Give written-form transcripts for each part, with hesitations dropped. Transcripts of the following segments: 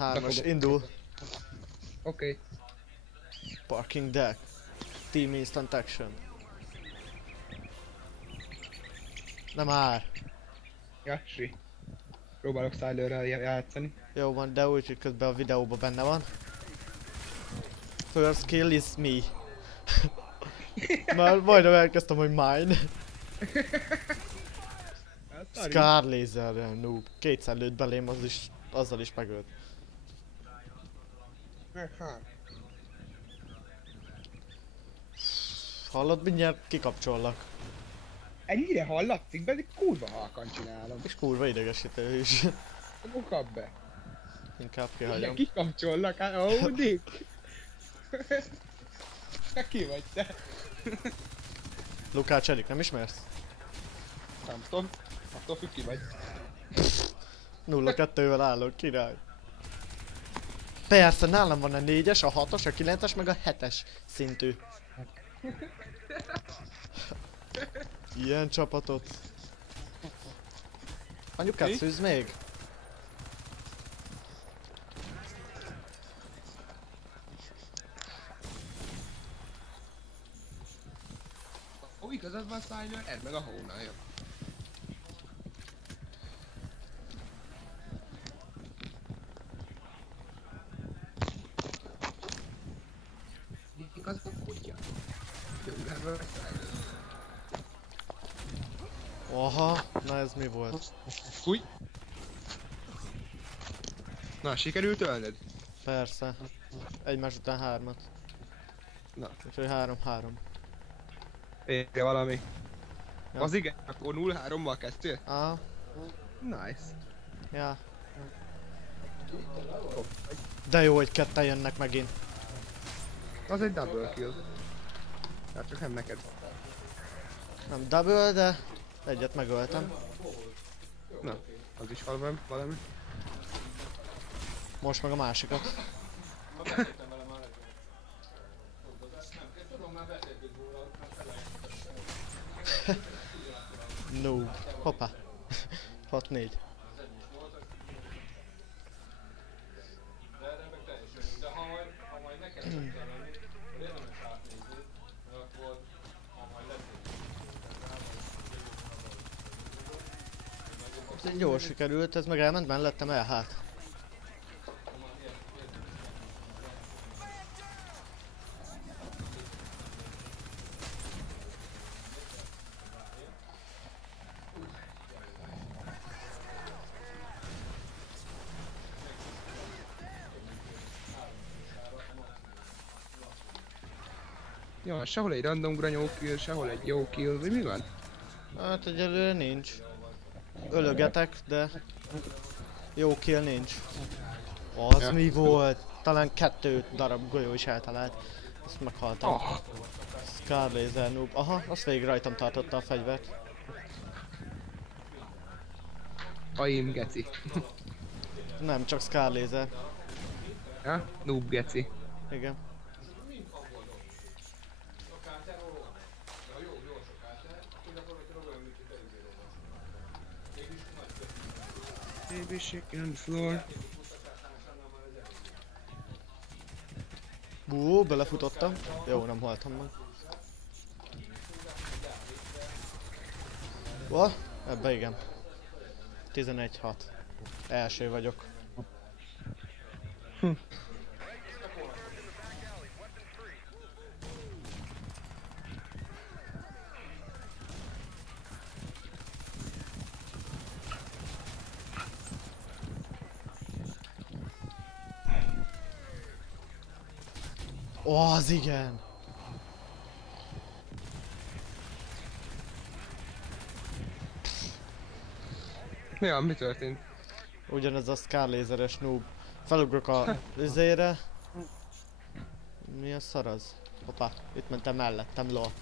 Hármas, indul. Oké. Parking deck. Team instant action. Nem már. Ja, sí. Próbálok Stylerrel játszani. Jó van, de úgy, hogy közben a videóban benne van. First kill is me. Már majdnem elkezdtem, hogy mine. Scar laserrel, noob. Kétszer lőtt belém, azzal is megölt. Hallod, mindjárt kikapcsollak. Ennyire hallatszik, pedig kurva halkan csinálom. És kurva idegesítő is. Kap be. Inkább kihagyom. Kikapcsollak, hát ó, Dick. Ki vagy te? Lukács Erik, nem ismersz? Nem tudom. Attól függ, ki vagy. 0-2-vel állok, király. Persze, nálam van a 4-es, a 6-os, a 9-es, meg a 7-es szintű. Ilyen csapatot. Anyukát szűz még? Ó, igazad van, Styler, edd meg a hónál, jó. Igaz a kutya. Jöngelve a Styler. Aha, na ez mi volt? Fúj! Na, sikerült ölnöd? Persze. Egymás után 3-at. Na. Úgyhogy 3-3. Végre valami. Ja. Az igen, akkor 0-3-mal kezdtél? Aha, Nice. ja. De jó, hogy ketten jönnek megint. Az egy double kill. Hát csak nem neked. Nem double, de egyet megöltem. Na, az is valami. Most meg a másikat. No. Hoppá. 6-4. Ez egy jól sikerült, ez meg elment mellettem el hát. Ja, sehol egy random granyó kill, sehol egy jó kill, vagy mi van? Hát egyelőre nincs. Ölögetek, de jó kill nincs. Az Ja. mi volt? Talán 2 darab golyó is eltalált. Ezt meghaltam. Oh. Scar laser noob. Aha, azt végig rajtam tartotta a fegyvert. Aim geci. Nem, csak Scar laser. Ja? Noob geci. Igen. Baby shaking on the floor. Bú, belefutottam. Jó, nem haltam meg. Ó, ebbe igen. 11-6. Első vagyok. Ó, az igen! Mi történt? Ugyanez a Scar laseres noob. Felugrok a üzére. Mi a szar az? Hoppá, itt mentem mellettem, lol.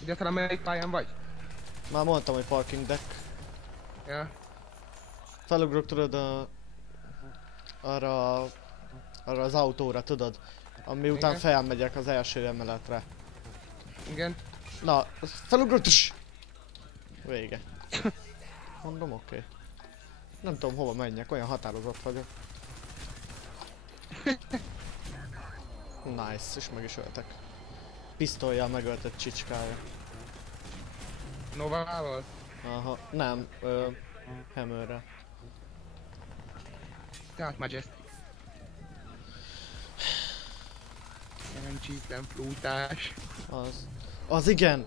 Egyáltalán melyik pályán vagy? Már mondtam, hogy parking deck. Ja. Felugrok, tudod, arra az autóra, tudod? Ami után Igen. felmegyek az első emeletre. Igen. Na, felugrok, vége. Mondom, oké. Nem tudom hova menjek, olyan határozott vagyok. Nice, és meg is öltek. Pisztollyal megöltött csicskája. Novával? Aha, nem, Hammerre. Tehát Majestic. Szerencsétlen flótás. Az igen!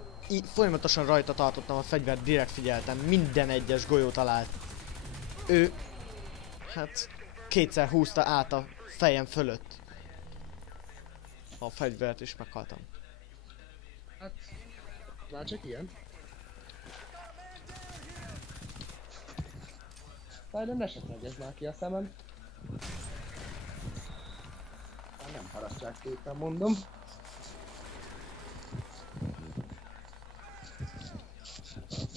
Folyamatosan rajta tartottam a fegyvert, direkt figyeltem, minden egyes golyó talált. Ő... hát... kétszer húzta át a fejem fölött. A fegyvert is meghaltam. Hát... már csak ilyen. Sajnálom ne se tegezd már ki a szemem. Már nem harasztják szépen, mondom.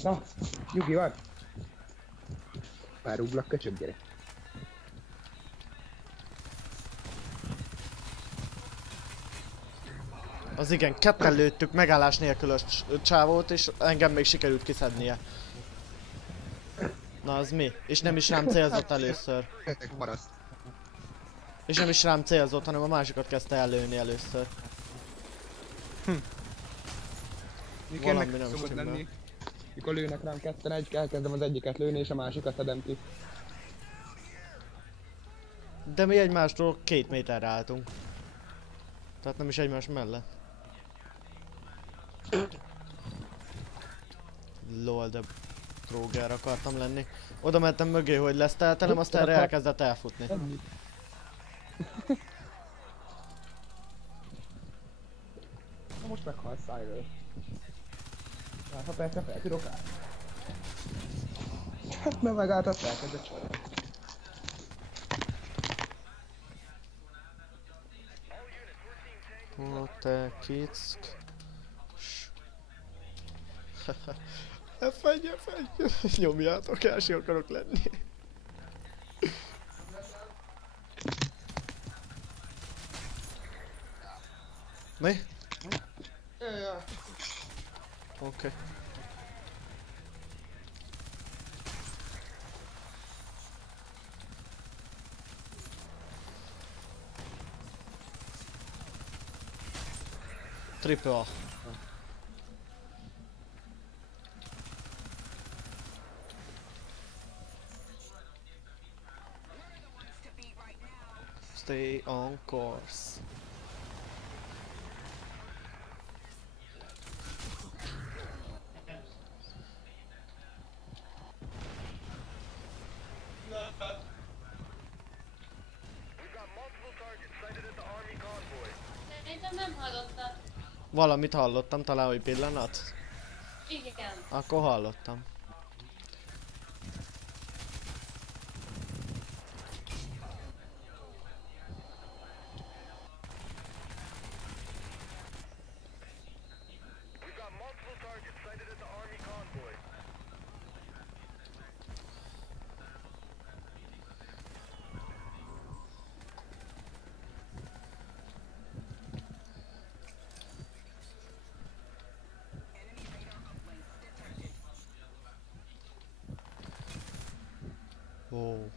Na, nyugi van. Rúglak, köcsög, gyere. Az igen, ketten lőttük megállás nélkülös csávót, és engem még sikerült kiszednie. Na az mi? És nem is rám célzott először. Maraszt. És nem is rám célzott, hanem a másikat kezdte ellőni először. Valami Mikor nem szokott stimmel. lenni, mikor lőnek rám ketten elkezdem az egyiket lőni és a másikat szedem ki. De mi egymástól 2 méterre álltunk. Tehát nem is egymás mellett. Lol, de Kroger akartam lenni. Oda mentem mögé, hogy lesz teltelem, aztán erre elkezdett elfutni. Ennyi. Na most meghalsz Cyril. Hát ha persze fel tudok állni. Hát nem megállt, azt elkezdett csalni. Ó, te kick. F1, F1. Nyomjátok, első akarok lenni. Mi? Oké. Triple A. Stay on course. Szerintem nem hallottad. Valamit hallottam, talán hogy pillanat? Igen. Akkor hallottam. Ó.